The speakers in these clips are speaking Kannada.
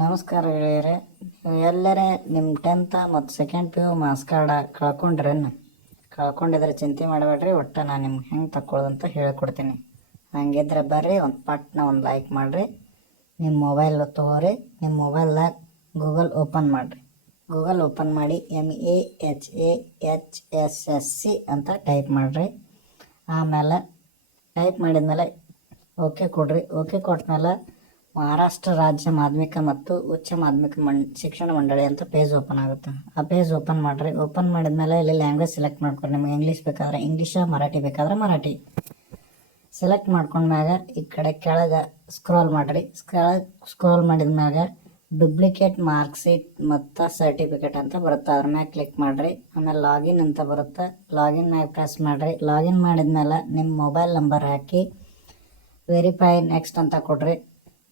ನಮಸ್ಕಾರ ಗೆಳೆಯರೆ. ಎಲ್ಲರೇ ನಿಮ್ಮ 10th ಮತ್ತು second P U marks card ಕಳ್ಕೊಂಡಿದ್ರೆ ಚಿಂತೆ ಮಾಡಬೇಡ್ರಿ. ಒಟ್ಟು ನಾನು ನಿಮ್ಗೆ ಹೆಂಗೆ ತಕ್ಕೊಳ್ಳೋದಂತ ಹೇಳ್ಕೊಡ್ತೀನಿ. ಹಂಗಿದ್ರೆ ಬರ್ರಿ, ಒಂದು ಲೈಕ್ ಮಾಡಿರಿ. ನಿಮ್ಮ ಮೊಬೈಲ್ ತೊಗೋರಿ. ನಿಮ್ಮ ಮೊಬೈಲ್ದಾಗ ಗೂಗಲ್ ಓಪನ್ ಮಾಡಿರಿ. ಗೂಗಲ್ ಓಪನ್ ಮಾಡಿ MAHAHSSC ಅಂತ ಟೈಪ್ ಮಾಡಿರಿ. ಆಮೇಲೆ ಟೈಪ್ ಮಾಡಿದ್ಮೇಲೆ ಓಕೆ ಕೊಡ್ರಿ. ಓಕೆ ಕೊಟ್ಮೇಲೆ ಮಹಾರಾಷ್ಟ್ರ ರಾಜ್ಯ ಮಾಧ್ಯಮಿಕ ಮತ್ತು ಉಚ್ಚ ಮಾಧ್ಯಮಿಕ ಶಿಕ್ಷಣ ಮಂಡಳಿ ಅಂತ ಪೇಜ್ ಓಪನ್ ಆಗುತ್ತೆ. ಆ ಪೇಜ್ ಓಪನ್ ಮಾಡಿರಿ. ಓಪನ್ ಮಾಡಿದ್ಮೇಲೆ ಇಲ್ಲಿ ಲ್ಯಾಂಗ್ವೇಜ್ ಸೆಲೆಕ್ಟ್ ಮಾಡ್ಕೊರಿ. ನಿಮ್ಗೆ ಇಂಗ್ಲೀಷ್ ಬೇಕಾದ್ರೆ ಇಂಗ್ಲೀಷ, ಮರಾಠಿ ಬೇಕಾದ್ರೆ ಮರಾಠಿ ಸೆಲೆಕ್ಟ್ ಮಾಡ್ಕೊಂಡ್ಮ್ಯಾಗ ಈ ಕಡೆ ಕೆಳಗೆ ಸ್ಕ್ರೋಲ್ ಮಾಡಿರಿ. ಸ್ಕ್ರೋಲ್ ಮಾಡಿದ್ಮ್ಯಾಗ ಡುಪ್ಲಿಕೇಟ್ ಮಾರ್ಕ್ ಶೀಟ್ ಮತ್ತು ಸರ್ಟಿಫಿಕೇಟ್ ಅಂತ ಬರುತ್ತೆ. ಅದ್ರ ಮ್ಯಾಗ ಕ್ಲಿಕ್ ಮಾಡಿರಿ. ಆಮೇಲೆ ಲಾಗಿನ್ ಅಂತ ಬರುತ್ತೆ. ಲಾಗಿನ್ ಮ್ಯಾಗ ಪ್ರೆಸ್ ಮಾಡಿರಿ. ಲಾಗಿನ್ ಮಾಡಿದ್ಮೇಲೆ ನಿಮ್ಮ ಮೊಬೈಲ್ ನಂಬರ್ ಹಾಕಿ ವೆರಿಫೈ ನೆಕ್ಸ್ಟ್ ಅಂತ ಕೊಡ್ರಿ.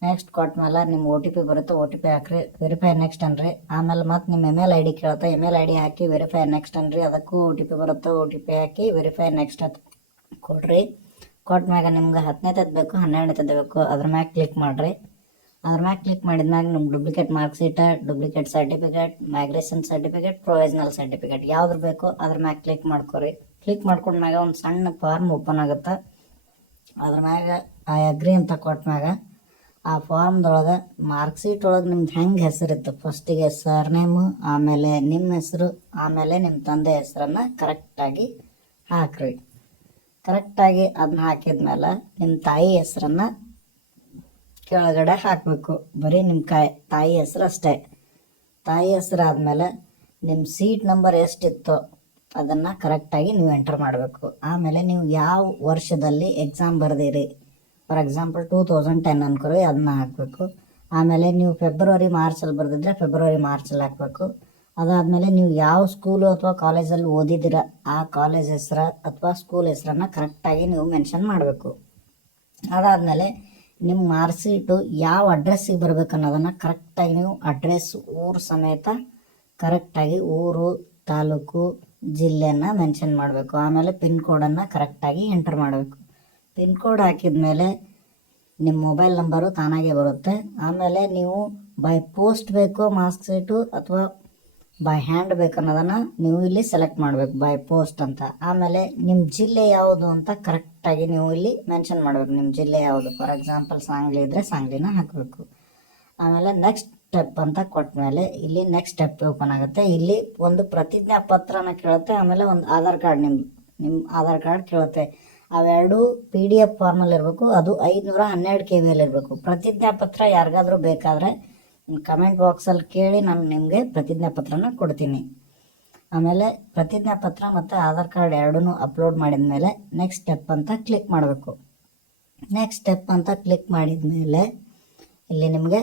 ನೆಕ್ಸ್ಟ್ ಕೊಟ್ಮೇಲೆ ನಿಮ್ಮ OTP ಬರುತ್ತೆ. OTP ಹಾಕ್ರಿ. ವೆರಿಫೈ ನೆಕ್ಸ್ಟ್ ಅನ್ರಿ. ಆಮೇಲೆ ಮತ್ತೆ ನಿಮ್ಮ ಇಮೇಲ್ ID ಕೇಳುತ್ತೆ. ಇಮೇಲ್ ID ಹಾಕಿ ವೆರಿಫೈ ನೆಕ್ಸ್ಟ್ ಅನ್ರಿ. ಅದಕ್ಕೂ OTP ಬರುತ್ತೆ. OTP ಹಾಕಿ ವೆರಿಫೈ ನೆಕ್ಸ್ಟ್ ಅಂತ ಕೊಡ್ರಿ. ಕೊಟ್ಮ್ಯಾಗ ನಿಮ್ಗೆ 10ನೇದು ಬೇಕು, 12ನೇದು ಬೇಕು, ಅದ್ರ ಮ್ಯಾಗ ಕ್ಲಿಕ್ ಮಾಡಿರಿ. ಅದ್ರ ಮ್ಯಾಗ ಕ್ಲಿಕ್ ಮಾಡಿದ್ಮ್ಯಾಗ ನಿಮ್ಗೆ duplicate mark sheet, duplicate certificate, migration certificate, provisional certificate ಯಾವ್ದು ಬೇಕು ಅದ್ರ ಮ್ಯಾಗ ಕ್ಲಿಕ್ ಮಾಡ್ಕೊರಿ. ಕ್ಲಿಕ್ ಮಾಡ್ಕೊಂಡ್ಮ್ಯಾಗ ಒಂದು ಸಣ್ಣ ಫಾರ್ಮ್ ಓಪನ್ ಆಗುತ್ತೆ. ಅದ್ರ ಮ್ಯಾಗ ಆ ಅಗ್ರಿ ಅಂತ ಕೊಟ್ಮ್ಯಾಗ ಆ ಫಾರ್ಮ್ದೊಳಗೆ ಮಾರ್ಕ್ ಶೀಟ್ ಒಳಗೆ ನಿಮ್ದು ಹೆಂಗೆ ಹೆಸರಿತ್ತು, ಫಸ್ಟಿಗೆ ಸರ್ ನೇಮು, ಆಮೇಲೆ ನಿಮ್ಮ ಹೆಸರು, ಆಮೇಲೆ ನಿಮ್ಮ ತಂದೆ ಹೆಸರನ್ನು ಕರೆಕ್ಟಾಗಿ ಹಾಕ್ರಿ. ಕರೆಕ್ಟಾಗಿ ಅದನ್ನ ಹಾಕಿದ್ಮೇಲೆ ನಿಮ್ಮ ತಾಯಿ ಹೆಸರನ್ನು ಕೆಳಗಡೆ ಹಾಕಬೇಕು. ಬರೀ ನಿಮ್ಮ ತಾಯಿ ಹೆಸರು ಅಷ್ಟೇ. ತಾಯಿ ಹೆಸರು ಆದಮೇಲೆ ನಿಮ್ಮ ಸೀಟ್ ನಂಬರ್ ಎಷ್ಟಿತ್ತೋ ಅದನ್ನು ಕರೆಕ್ಟಾಗಿ ನೀವು ಎಂಟರ್ ಮಾಡಬೇಕು. ಆಮೇಲೆ ನೀವು ಯಾವ ವರ್ಷದಲ್ಲಿ ಎಕ್ಸಾಮ್ ಬರೆದಿರಿ, ಫಾರ್ ಎಕ್ಸಾಂಪಲ್ 2010 ಅನ್ಕೊರಿ, ಅದನ್ನ ಹಾಕಬೇಕು. ಆಮೇಲೆ ನೀವು ಫೆಬ್ರವರಿ ಮಾರ್ಚಲ್ಲಿ ಬರೆದಿದ್ರೆ ಫೆಬ್ರವರಿ ಮಾರ್ಚಲ್ಲಿ ಹಾಕಬೇಕು. ಅದಾದಮೇಲೆ ನೀವು ಯಾವ ಸ್ಕೂಲು ಅಥವಾ ಕಾಲೇಜಲ್ಲಿ ಓದಿದ್ದೀರ ಆ ಕಾಲೇಜ್ ಹೆಸರು ಅಥವಾ ಸ್ಕೂಲ್ ಹೆಸರನ್ನು ಕರೆಕ್ಟಾಗಿ ನೀವು ಮೆನ್ಷನ್ ಮಾಡಬೇಕು. ಅದಾದಮೇಲೆ ನಿಮ್ಮ ಮಾರ್ಕ್ ಶೀಟು ಯಾವ ಅಡ್ರೆಸ್ಸಿಗೆ ಬರಬೇಕು ಅನ್ನೋದನ್ನು ಕರೆಕ್ಟಾಗಿ ನೀವು ಅಡ್ರೆಸ್ ಊರು ಸಮೇತ ಕರೆಕ್ಟಾಗಿ ಊರು, ತಾಲೂಕು, ಜಿಲ್ಲೆಯನ್ನು ಮೆನ್ಷನ್ ಮಾಡಬೇಕು. ಆಮೇಲೆ ಪಿನ್ ಕೋಡನ್ನು ಕರೆಕ್ಟಾಗಿ ಎಂಟರ್ ಮಾಡಬೇಕು. ಪಿನ್ ಕೋಡ್ ಹಾಕಿದ್ಮೇಲೆ ನಿಮ್ಮ ಮೊಬೈಲ್ ನಂಬರು ತಾನಾಗೆ ಬರುತ್ತೆ. ಆಮೇಲೆ ನೀವು ಬೈ ಪೋಸ್ಟ್ ಬೇಕು ಮಾರ್ಕ್ ಶೀಟು ಅಥವಾ ಬೈ ಹ್ಯಾಂಡ್ ಬೇಕು ಅನ್ನೋದನ್ನು ನೀವು ಇಲ್ಲಿ ಸೆಲೆಕ್ಟ್ ಮಾಡಬೇಕು, ಬೈ ಪೋಸ್ಟ್ ಅಂತ. ಆಮೇಲೆ ನಿಮ್ಮ ಜಿಲ್ಲೆ ಯಾವುದು ಅಂತ ಕರೆಕ್ಟಾಗಿ ನೀವು ಇಲ್ಲಿ ಮೆನ್ಷನ್ ಮಾಡಬೇಕು. ನಿಮ್ಮ ಜಿಲ್ಲೆ ಯಾವುದು, ಫಾರ್ ಎಕ್ಸಾಂಪಲ್ ಸಾಂಗ್ಲಿ ಇದ್ದರೆ ಸಾಂಗ್ಲಿನ ಹಾಕಬೇಕು. ಆಮೇಲೆ ನೆಕ್ಸ್ಟ್ ಸ್ಟೆಪ್ ಅಂತ ಕೊಟ್ಮೇಲೆ ಇಲ್ಲಿ ನೆಕ್ಸ್ಟ್ ಸ್ಟೆಪ್ ಓಪನ್ ಆಗುತ್ತೆ. ಇಲ್ಲಿ ಒಂದು ಪ್ರತಿಜ್ಞಾ ಪತ್ರನ ಕೇಳುತ್ತೆ. ಆಮೇಲೆ ಒಂದು ಆಧಾರ್ ಕಾರ್ಡ್, ನಿಮ್ಮ ಆಧಾರ್ ಕಾರ್ಡ್ ಕೇಳುತ್ತೆ. ಅವೆರಡು PDF ಫಾರ್ಮಲ್ಲಿ ಇರಬೇಕು. ಅದು 512 KB ಇರಬೇಕು. ಪ್ರತಿಜ್ಞಾ ಪತ್ರ ಯಾರಿಗಾದ್ರೂ ಬೇಕಾದರೆ ಕಮೆಂಟ್ ಬಾಕ್ಸಲ್ಲಿ ಕೇಳಿ ನಾನು ನಿಮಗೆ ಪ್ರತಿಜ್ಞಾ ಪತ್ರನ ಕೊಡ್ತೀನಿ. ಆಮೇಲೆ ಪ್ರತಿಜ್ಞಾ ಪತ್ರ ಮತ್ತು ಆಧಾರ್ ಕಾರ್ಡ್ ಎರಡೂ ಅಪ್ಲೋಡ್ ಮಾಡಿದ ಮೇಲೆ ನೆಕ್ಸ್ಟ್ ಸ್ಟೆಪ್ ಅಂತ ಕ್ಲಿಕ್ ಮಾಡಬೇಕು. ನೆಕ್ಸ್ಟ್ ಸ್ಟೆಪ್ ಅಂತ ಕ್ಲಿಕ್ ಮಾಡಿದ ಮೇಲೆ ಇಲ್ಲಿ ನಿಮಗೆ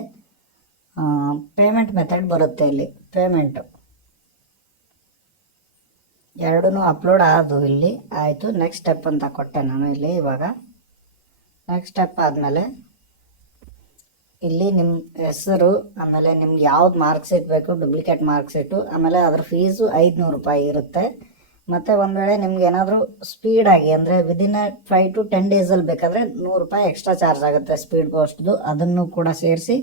ಪೇಮೆಂಟ್ ಮೆಥಡ್ ಬರುತ್ತೆ. ಇಲ್ಲಿ ಪೇಮೆಂಟು ಎರಡೂ ಅಪ್ಲೋಡ್ ಆದವು. ಇಲ್ಲಿ ಆಯಿತು. ನೆಕ್ಸ್ಟ್ ಸ್ಟೆಪ್ ಅಂತ ಕೊಟ್ಟೆ ನಾನು ಇಲ್ಲಿ. ಇವಾಗ ನೆಕ್ಸ್ಟ್ ಸ್ಟೆಪ್ ಆದಮೇಲೆ ಇಲ್ಲಿ ನಿಮ್ಮ ಹೆಸರು, ಆಮೇಲೆ ನಿಮ್ಗೆ ಯಾವ್ದು ಮಾರ್ಕ್ ಶೀಟ್ ಬೇಕು, ಡುಪ್ಲಿಕೇಟ್ ಮಾರ್ಕ್ ಶೀಟು, ಆಮೇಲೆ ಅದ್ರ ಫೀಸು 500 ರೂಪಾಯಿ ಇರುತ್ತೆ. ಮತ್ತು ಒಂದು ವೇಳೆ ನಿಮ್ಗೆ ಏನಾದರೂ ಸ್ಪೀಡಾಗಿ ಅಂದರೆ ವಿದಿನ್ 5 to 10 ಡೇಸಲ್ಲಿ ಬೇಕಾದರೆ 100 ರೂಪಾಯಿ ಎಕ್ಸ್ಟ್ರಾ ಚಾರ್ಜ್ ಆಗುತ್ತೆ ಸ್ಪೀಡ್ ಪೋಸ್ಟ್ದು. ಅದನ್ನು ಕೂಡ ಸೇರಿಸಿ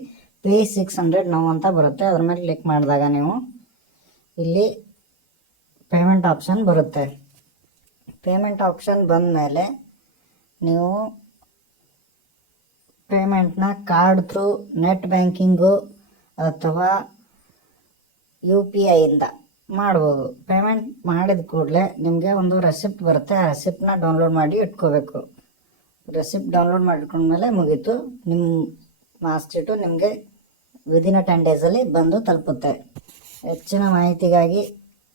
ಪೇ 600 ನೌ ಅಂತ ಬರುತ್ತೆ. ಅದ್ರ ಮೇಲೆ ಕ್ಲಿಕ್ ಮಾಡಿದಾಗ ನೀವು ಇಲ್ಲಿ ಪೇಮೆಂಟ್ ಆಪ್ಷನ್ ಬರುತ್ತೆ. ಪೇಮೆಂಟ್ ಆಪ್ಷನ್ ಬಂದ ಮೇಲೆ ನೀವು ಪೇಮೆಂಟ್ನ ಕಾರ್ಡ್ ಥ್ರೂ, ನೆಟ್ ಬ್ಯಾಂಕಿಂಗು ಅಥವಾ UPI ಇಂದ ಮಾಡ್ಬೋದು. ಪೇಮೆಂಟ್ ಮಾಡಿದ ಕೂಡಲೇ ನಿಮಗೆ ಒಂದು ರೆಸಿಪ್ಟ್ ಬರುತ್ತೆ. ಆ ರೆಸಿಪ್ಟನ್ನ ಡೌನ್ಲೋಡ್ ಮಾಡಿ ಇಟ್ಕೋಬೇಕು. ರೆಸಿಪ್ಟ್ ಡೌನ್ಲೋಡ್ ಮಾಡಿಕೊಂಡ್ಮೇಲೆ ಮುಗೀತು. ನಿಮ್ಮ ಮಾರ್ಕ್ ಶೀಟು ನಿಮಗೆ ವಿದಿನ್ 10 ಡೇಸಲ್ಲಿ ಬಂದು ತಲುಪುತ್ತೆ. ಹೆಚ್ಚಿನ ಮಾಹಿತಿಗಾಗಿ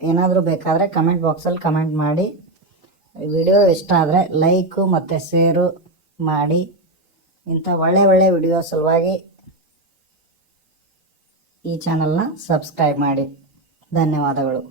ಏನಾದರೂ ಬೇಕಾದರೆ ಕಮೆಂಟ್ ಬಾಕ್ಸಲ್ಲಿ ಕಮೆಂಟ್ ಮಾಡಿ. ವಿಡಿಯೋ ಇಷ್ಟ ಆದರೆ ಲೈಕು ಮತ್ತು ಶೇರು ಮಾಡಿ. ಇಂಥ ಒಳ್ಳೆ ವಿಡಿಯೋ ಸಲುವಾಗಿ ಈ ಚಾನಲ್ನ ಸಬ್ಸ್ಕ್ರೈಬ್ ಮಾಡಿ. ಧನ್ಯವಾದಗಳು.